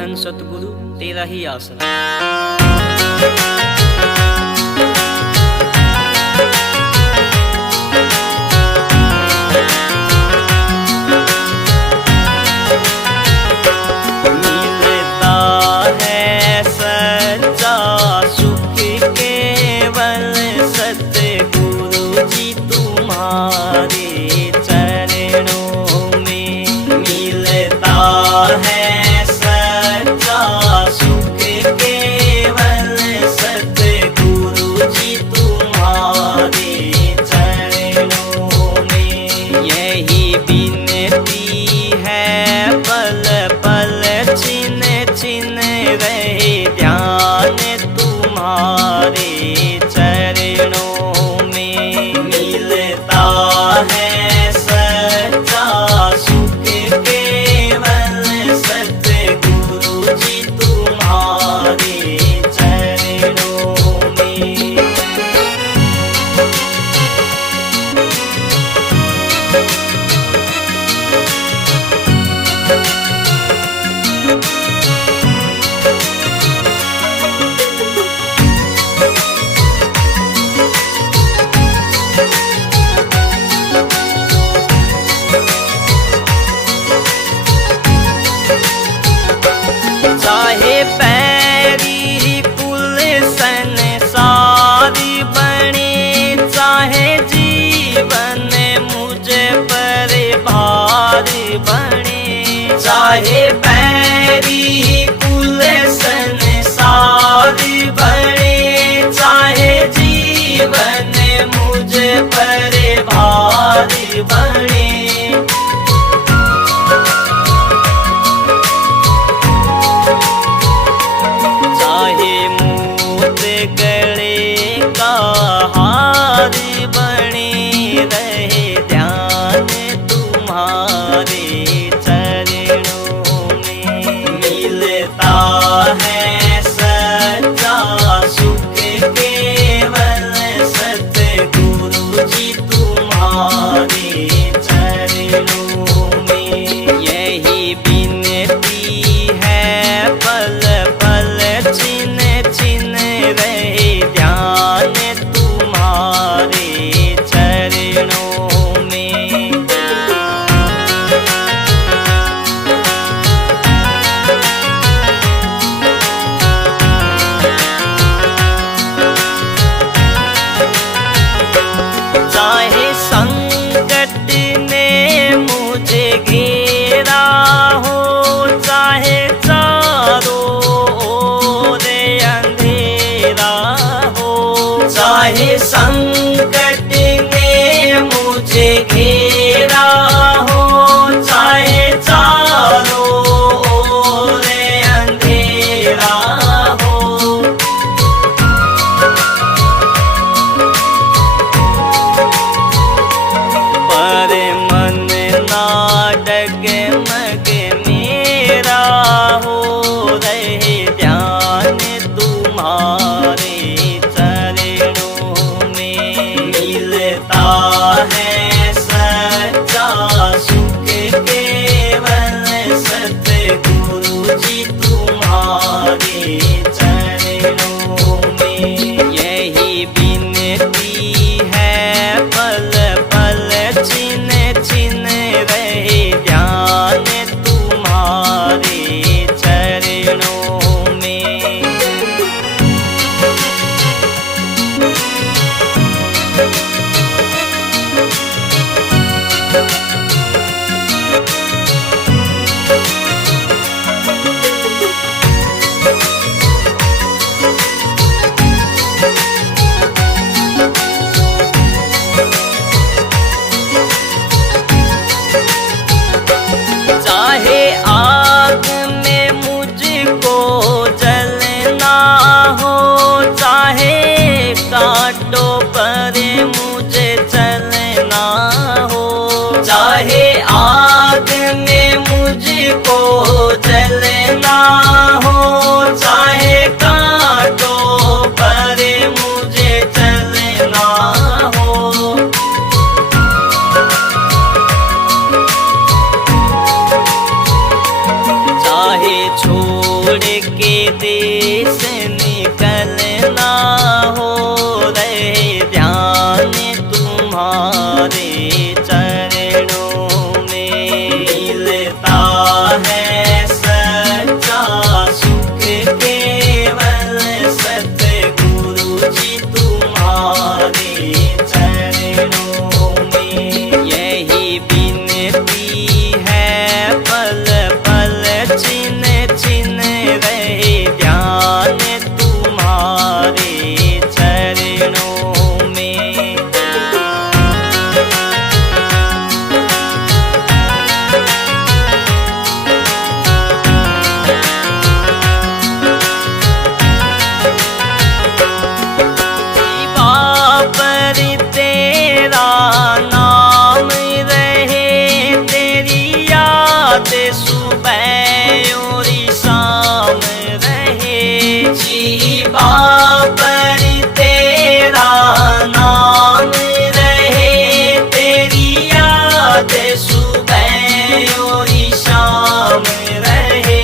धन सतगुरु तेरा ही आसरा। चाहे पैरी कुल संसार बने, चाहे जीवन मुझ पर भार बने। चाहे मूत गले का हार बने रहे, ध्यान तुम्हारे है सच्चा सुख केवल सतगुरु जी तुम्हारे चरणों में। यही विनती है पल पल छिन छिन रहे, ध्यान तुम्हारे चरणों में। चाहे संकट ने मुझे घेरा हो, चाहे चारों ओर अंधेरा हो। चाहे संकट ने मुझे घेरा हो, चाहे चारों ओर अंधेरा हो। पर मन ना डगमग मेरा हो रहे, ध्यान तुम्हारे चरणों में। मिलता है सच्चा सुख केवल सतगुरु जी तुम्हारे चरणों में। यही विनती है पल पल छिन छिन रहे, ध्यान तुम्हारे चरणों में। चाहे आग में मुझको जलना हो, चाहे कांटों पर मुझे चलना हो। चाहे आग में मुझको जलना हो, चाहे कांटों पर मुझे चलना हो। चाहे छो देश निकलना हो रहे ध्यान तुम्हारे चरणों में। मिलता है सच्चा सुख केवल सतगुरु जी तुम्हारे चरणों में। यही विनती है पल पल छिन छिन रहे ध्यान तुम्हारे चरणों में। पर तेरा नाम रहे तेरी याद सुबह और शाम रहे। जीवा पर तेरा नाम रहे तेरी याद सुबह और शाम रहे।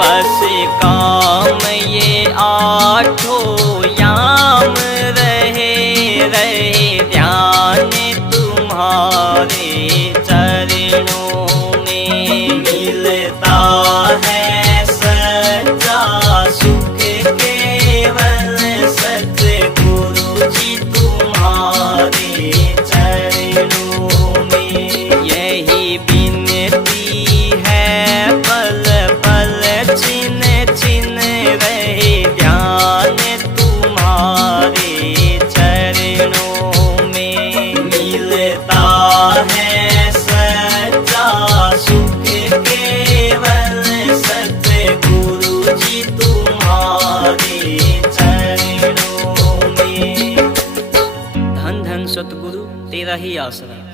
बस काम ये आठों याम रहे ध्यान तुम्हारे चरणों में। मिलता है सच्चा सुख केवल सतगुरु जी तुम्हारे चरणों में। यही विनती है पल पल छिन छिन रहे ध्यान तुम्हारे चरणों में। मिलता है सच्चा सुख केवल सतगुरु जी तुम्हारे चरणों में। धन धन सतगुरु तेरा ही आसरा।